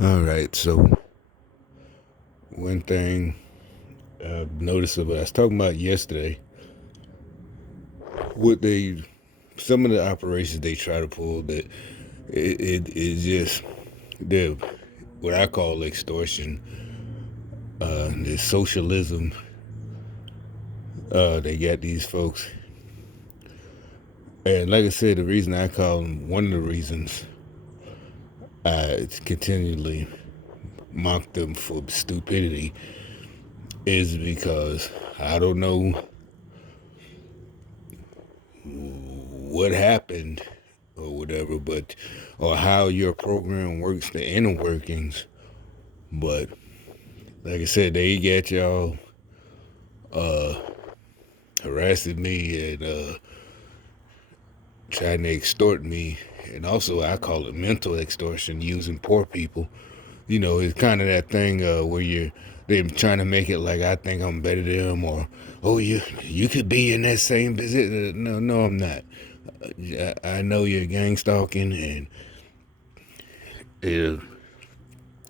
All right, so one thing I've noticed what I was talking about yesterday, what they, some of the operations they try to pull that it is just the what I call extortion, the socialism. They got these folks, and like I said, the reason I call them one of the reasons I continually mock them for stupidity is because I don't know what happened or whatever, but or how your program works, the inner workings. But like I said, they got y'all harassing me and trying to extort me, and also I call it mental extortion, using poor people. You know, it's kind of that thing where they're trying to make it like I think I'm better than them, or oh you could be in that same position. No, no, I'm not. I know you're gang stalking, and it,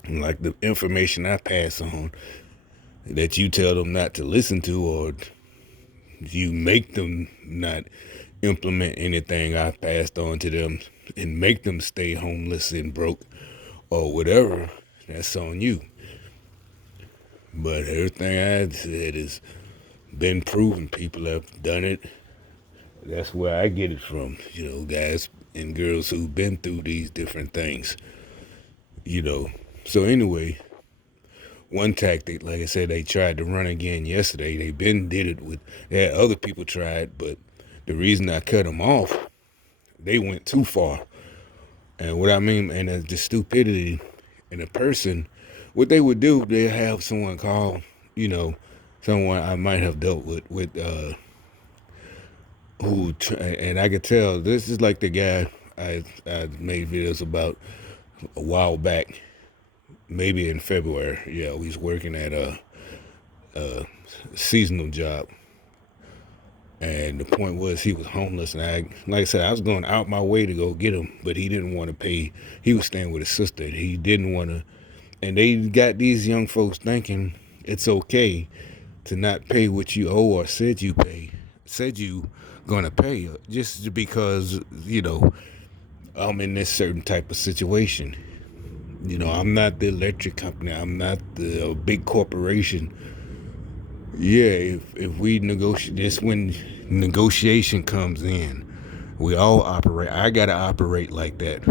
like the information I pass on that you tell them not to listen to, or you make them not implement anything I passed on to them and make them stay homeless and broke or whatever, that's on you. But everything I said has been proven. People have done it. That's where I get it from. You know, guys and girls who've been through these different things. You know. So anyway, one tactic, like I said, they tried to run again yesterday. They been did it with. They had other people tried, but the reason I cut them off, they went too far. And what I mean, and the stupidity in a person, what they would do, they have someone call, you know, someone I might have dealt with and I could tell this is like the guy I made videos about a while back, maybe in February. Yeah, he's working at a seasonal job. And the point was he was homeless, and like I said, I was going out my way to go get him, but he didn't want to pay. He was staying with his sister. He didn't want to, and they got these young folks thinking it's okay to not pay what you owe or said you gonna pay just because I'm in this certain type of situation. You know, I'm not the electric company. I'm not the big corporation. Yeah, if we negotiate this, when negotiation comes in, we all operate. I gotta operate like that.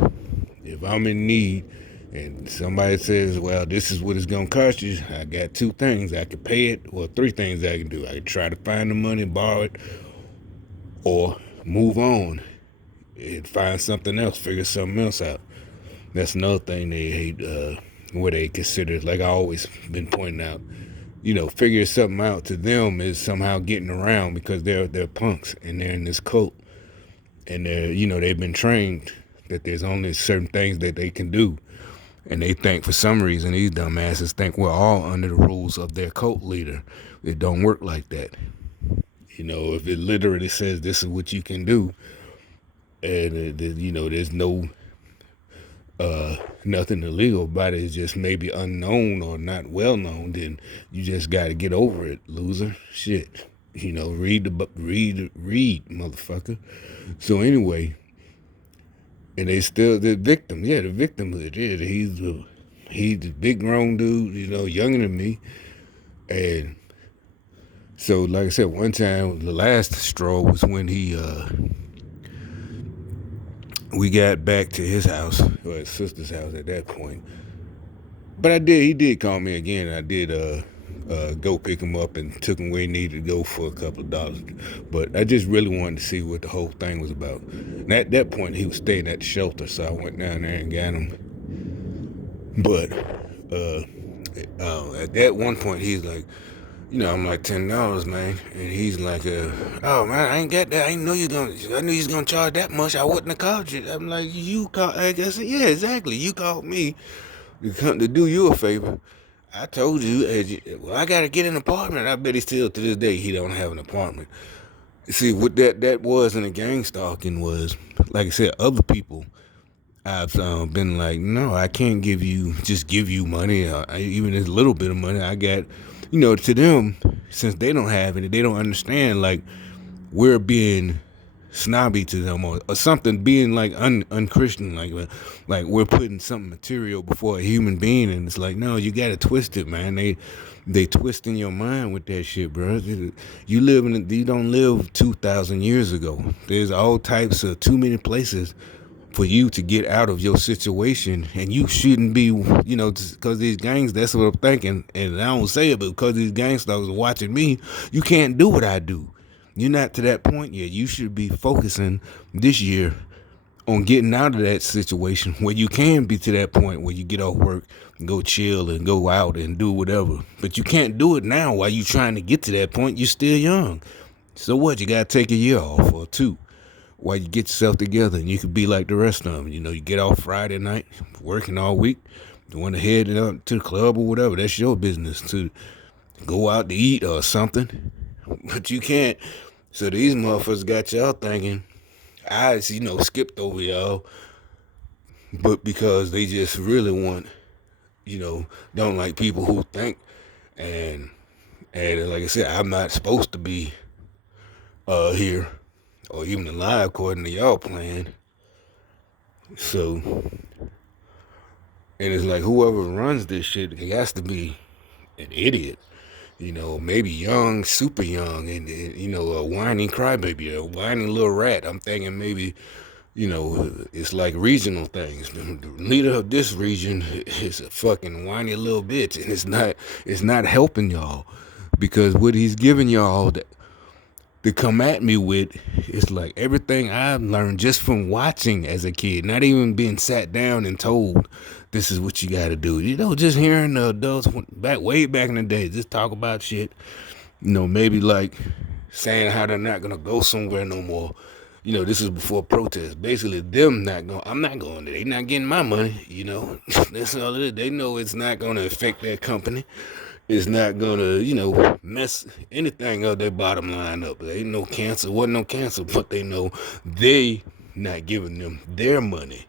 If I'm in need and somebody says, well, this is what it's gonna cost you, I got two things. I can pay it, or three things I can do. I can try to find the money, borrow it, or move on and find something else, figure something else out. That's another thing they hate, what they consider, like I always been pointing out, figure something out to them is somehow getting around because they're punks and they're in this cult, and they've been trained that there's only certain things that they can do, and they think for some reason these dumbasses think we're all under the rules of their cult leader. It don't work like that. If it literally says this is what you can do, and there's no nothing illegal about it, it's just maybe unknown or not well known, then you just got to get over it, loser. Shit. Read the book, read, motherfucker. So anyway, and they still the victim. Yeah, the victimhood. Yeah, he's the big grown dude, younger than me. And so, like I said, one time, the last straw was when we got back to his house, or his sister's house at that point. But he did call me again. I did go pick him up and took him where he needed to go for a couple of dollars. But I just really wanted to see what the whole thing was about. And at that point, he was staying at the shelter, so I went down there and got him. But at that one point, he's like, I'm like $10, man, and he's like, oh man, I ain't got that. I didn't know you gonna. I knew you was gonna charge that much. I wouldn't have called you. I'm like, you called. I said, yeah, exactly. You called me to do you a favor. I told you, well, I gotta get an apartment. I bet he still to this day he don't have an apartment. See, what that was in the gang stalking was, like I said, other people. I've been like, no, I can't give you money, even a little bit of money. I got, to them, since they don't have it, they don't understand, like, we're being snobby to them, or something, being like unchristian, like we're putting something material before a human being, and it's like, no, you gotta twist it, man. They twisting your mind with that shit, bro. You don't live 2,000 years ago. There's all types of too many places for you to get out of your situation, and you shouldn't be, because these gangs, that's what I'm thinking, and I don't say it, but because these gangsters are watching me, you can't do what I do. You're not to that point yet. You should be focusing this year on getting out of that situation where you can be to that point where you get off work and go chill and go out and do whatever. But you can't do it now while you're trying to get to that point. You're still young. So what? You got to take a year off or two while you get yourself together, and you could be like the rest of them. You get off Friday night, working all week. You want to head up to the club or whatever. That's your business, to go out to eat or something. But you can't. So these motherfuckers got y'all thinking, I, skipped over y'all, but because they just really want, don't like people who think, and like I said, I'm not supposed to be here or even alive according to y'all plan. So, and it's like whoever runs this shit, he has to be an idiot. Maybe young, super young, and a whiny crybaby, a whiny little rat. I'm thinking maybe, it's like regional things. The leader of this region is a fucking whiny little bitch, and it's not helping y'all, because what he's giving y'all to come at me with is like everything I've learned just from watching as a kid, not even being sat down and told this is what you got to do. Just hearing the adults way back in the day just talk about shit. Maybe like saying how they're not gonna go somewhere no more. This is before protest. Basically, them not going. I'm not going there. They not getting my money. That's all it is. They know it's not gonna affect their company. It's not gonna, mess anything of their bottom line up. There ain't no cancer, wasn't no cancer, but they know they not giving them their money.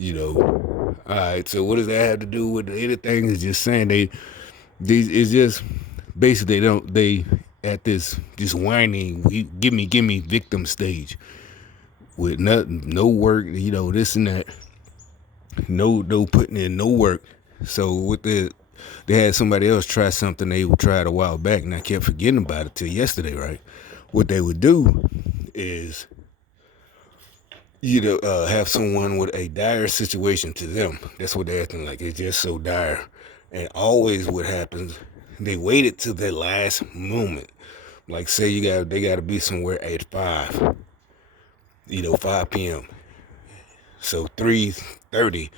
All right. So what does that have to do with anything? It's just saying it's just basically they at this whining, give me victim stage with nothing, no work, this and that, no putting in no work. So with they had somebody else try something they tried a while back, and I kept forgetting about it till yesterday, right? What they would do is, have someone with a dire situation to them. That's what they're acting like. It's just so dire. And always what happens, they waited till the last moment. Like say they got to be somewhere at 5, 5 p.m. So 3:30.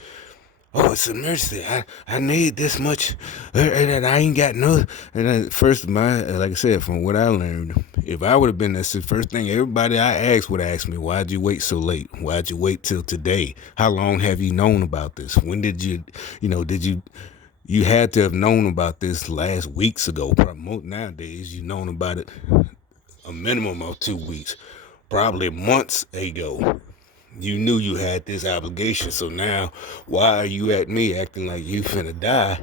Oh, it's an emergency. I need this much, and I ain't got no. And first, like I said, from what I learned, if I would have been that's the first thing everybody I asked would ask me, why'd you wait so late? Why'd you wait till today? How long have you known about this? When did you, you had to have known about this last weeks ago. Probably nowadays, you've known about it a minimum of 2 weeks, probably months ago. You knew you had this obligation, so now why are you at me acting like you finna die?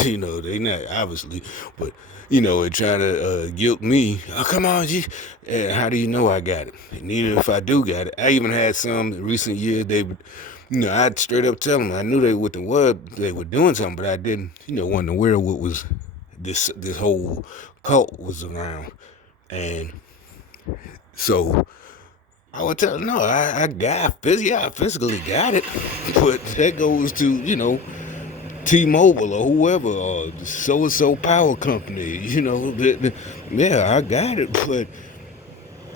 They not obviously, but and trying to guilt me. Oh, come on, G. And how do you know I got it? And even if I do got it, I even had some in recent years. They would, I'd straight up tell them I knew they were doing something, but I didn't, wasn't aware of what was this whole cult was around, and so. I would tell no, I physically got it, but that goes to, T-Mobile or whoever, or so-and-so power company, yeah, I got it, but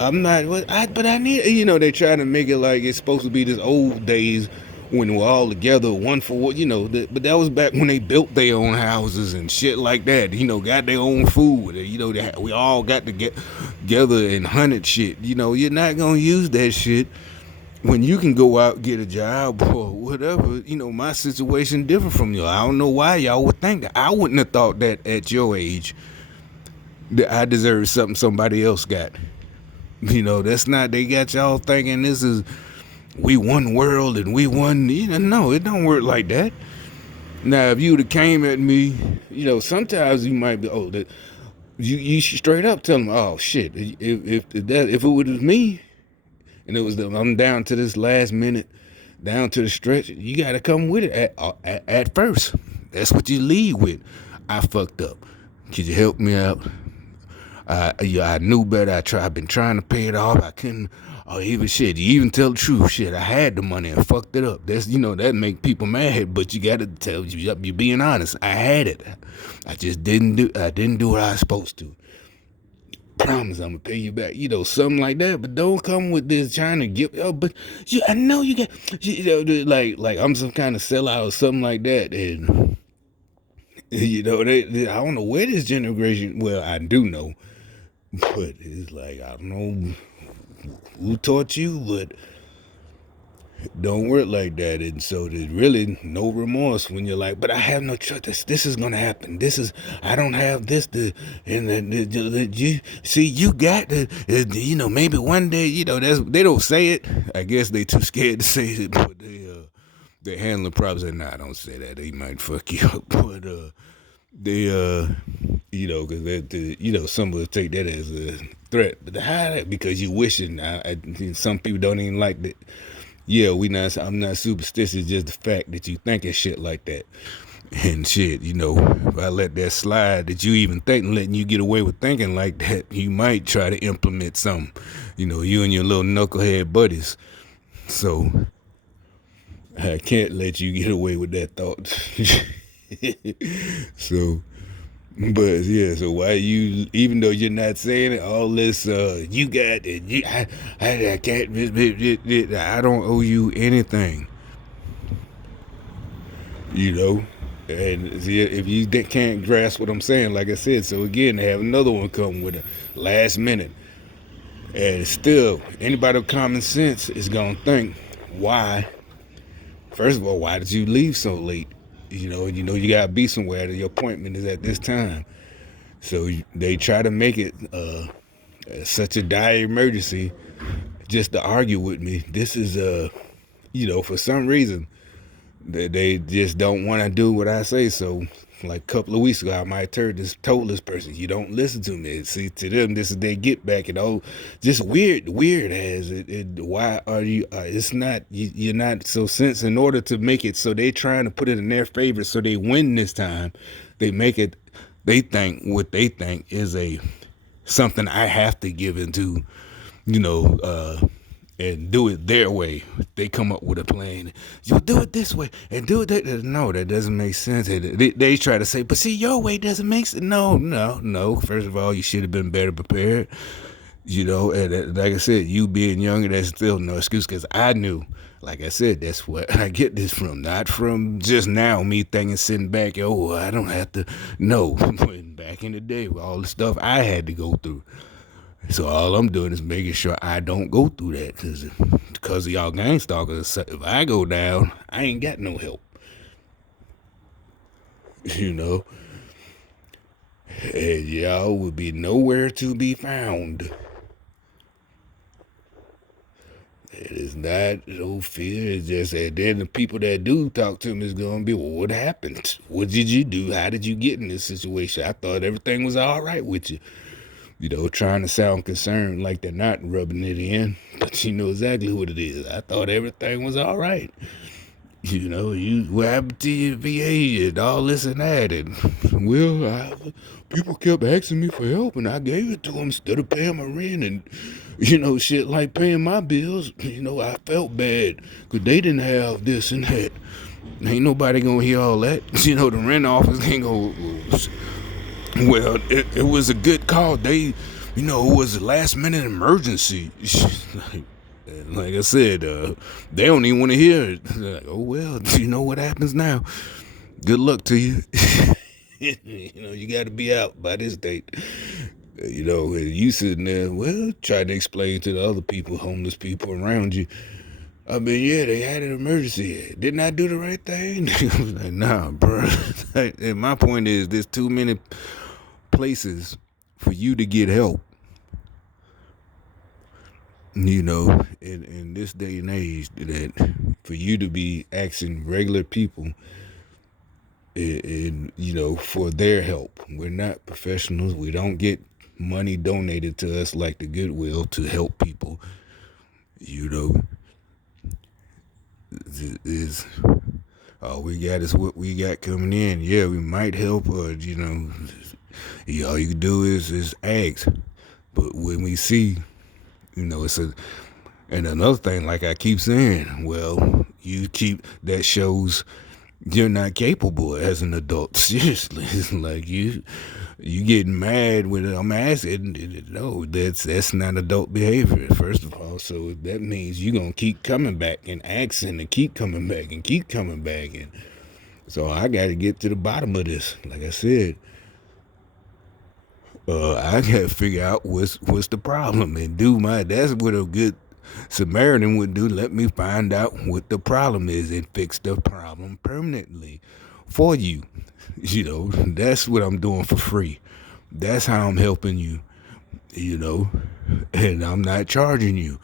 I'm not, but I need, they try to make it like it's supposed to be this old days when we're all together, one for one, but that was back when they built their own houses and shit like that, got their own food, we all got to get together and hunted shit, you're not gonna use that shit when you can go out and get a job or whatever. My situation different from you. I don't know why y'all would think that. I wouldn't have thought that at your age that I deserve something somebody else got. That's not, they got y'all thinking this is we one world and we one. No, it don't work like that. Now, if you would have came at me, sometimes you might be, that you should straight up tell them, oh shit, if it was me and it was I'm down to this last minute, down to the stretch, you got to come with it at first. That's what you lead with. I fucked up. Could you help me out? I knew better. I've been trying to pay it off. I couldn't. Oh, even shit. You even tell the truth. Shit, I had the money and fucked it up. That make people mad. But you gotta tell you being honest. I had it. I just didn't do. I didn't do what I was supposed to. Promise I'm gonna pay you back. Something like that. But don't come with this trying to give. Oh, but I know you got. Like I'm some kind of sellout or something like that. And I don't know where this generation. Well, I do know. But it's like, I don't know who taught you, but don't work like that. And so there's really no remorse when you're like, but I have no choice. This is going to happen. I don't have this. You see, you got to, maybe one day, they don't say it. I guess they too scared to say it, but they handler probably say, nah, don't say that. They might fuck you up. But, they because some will take that as a threat, but because you wishing. Some people don't even like that. Yeah, I'm not superstitious. Just the fact that you thinking shit like that and shit. If I let that slide, that you even think letting you get away with thinking like that, you might try to implement something. You and your little knucklehead buddies. So I can't let you get away with that thought. So, but yeah, so why you, even though you're not saying it, all this, you got it, I can't, I don't owe you anything, and see, if you can't grasp what I'm saying, like I said, so again, they have another one come with a last minute, and still, anybody with common sense is gonna think, why, first of all, why did you leave so late? You gotta be somewhere. Your appointment is at this time. So they try to make it such a dire emergency just to argue with me. This is, for some reason, they just don't want to do what I say. So, like a couple of weeks ago, I might have told this person, you don't listen to me. See, to them, this is their get back. And just weird as it. Why are you, it's not, you're not so sense in order to make it. So they trying to put it in their favor. So they win this time. They make it, they think what they think is something I have to give into, and do it their way. They come up with a plan. You do it this way and do it that. No, that doesn't make sense. They try to say, but see, your way doesn't make sense. No. First of all, you should have been better prepared. And like I said, you being younger, that's still no excuse, because I knew, like I said, that's what I get this from. Not from just now, me thinking, sitting back, I don't have to. No, back in the day, with all the stuff I had to go through. So all I'm doing is making sure I don't go through that, because of y'all gang stalkers. If I go down, I ain't got no help. And y'all would be nowhere to be found. It is not no fear. It's just that then the people that do talk to me is going to be, well, what happened? What did you do? How did you get in this situation? I thought everything was all right with you. Trying to sound concerned like they're not rubbing it in, but you know exactly what it is. I thought everything was all right. What happened to your VA and all this and that, and people kept asking me for help, and I gave it to them instead of paying my rent, and shit like paying my bills. I felt bad because they didn't have this and that. Ain't nobody gonna hear all that. The rent office ain't gonna. Well, it was a good call. It was a last minute emergency. Like I said, they don't even want to hear it. Like, oh, well, you know what happens now. Good luck to you. You got to be out by this date. And you sitting there, trying to explain to the other people, homeless people around you. I mean, yeah, they had an emergency. Didn't I do the right thing? I was like, nah, bro. And my point is, there's too many places for you to get help. You know, in this day and age, that for you to be asking regular people, and you know, for their help, we're not professionals. We don't get money donated to us like the Goodwill to help people. You know, is all we got is what we got coming in. Yeah, we might help, or you know, all you do is ask. But when we see, you know, it's a and another thing, like I keep saying, well, you keep that shows you're not capable as an adult. Seriously, it's like you getting mad when I'm asking. No, that's not adult behavior. First of all, so that means you're gonna keep coming back and asking and keep coming back and keep coming back, and so I got to get to the bottom of this. Like I said, I got to figure out what's the problem and do my. That's what a good Samaritan would do. Let me find out what the problem is and fix the problem permanently for you. You know, that's what I'm doing for free. That's how I'm helping you. You know, and I'm not charging you.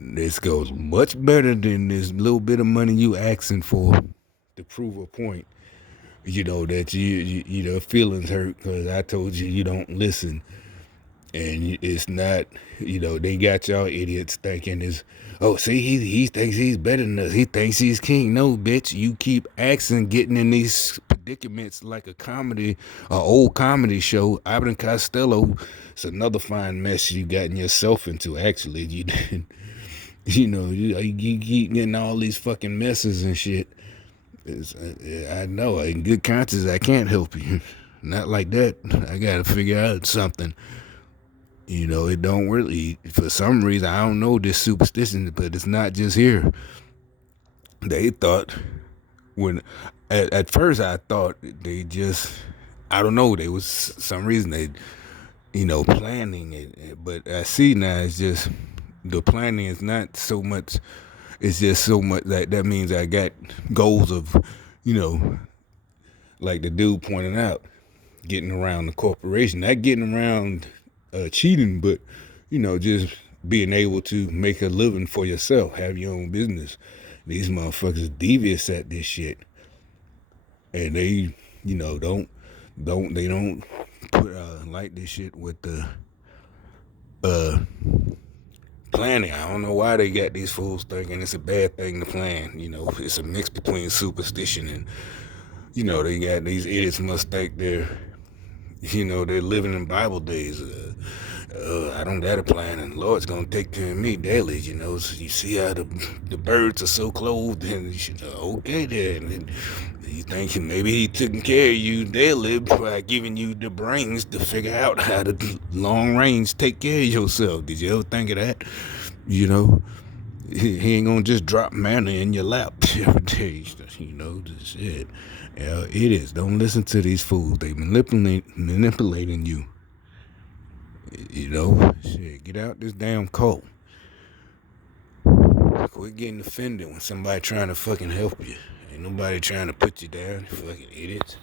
This goes much better than this little bit of money you asking for to prove a point. You know that you know feelings hurt because I told you you don't listen, and it's not, you know, they got y'all idiots thinking is, oh, see, he thinks he's better than us. He thinks he's king. No, bitch, you keep asking, getting in these predicaments like a comedy, a old comedy show. Abbott and Costello. It's another fine mess you gotten yourself into. Actually, you did. You know, you keep getting all these fucking messes and shit. I know, in good conscience, I can't help you. Not like that. I gotta figure out something. You know, it don't really, for some reason, I don't know this superstition, but it's not just here. They thought, when, at first I thought they just, I don't know, there was some reason they, you know, planning it. But I see now it's just, the planning is not so much, it's just so much that means I got goals of, you know, like the dude pointed out, getting around the corporation, not getting around cheating, but you know, just being able to make a living for yourself, have your own business. These motherfuckers devious at this shit, and they, you know, don't put like this shit with the uh planning. I don't know why they got these fools thinking it's a bad thing to plan. You know, it's a mix between superstition and, you know, they got these idiots must think they're, you know, they're living in Bible days. I don't got a plan, and the Lord's gonna take care of me daily. You know, so you see how the birds are so clothed, and you should okay then. And you thinking maybe He taking care of you daily by giving you the brains to figure out how to long range take care of yourself. Did you ever think of that? You know, He ain't gonna just drop manna in your lap every day. You know, that's it. Yeah, it is. Don't listen to these fools. They manipulating you. You know, shit, get out this damn cult. Quit getting offended when somebody trying to fucking help you. Ain't nobody trying to put you down, you fucking idiots.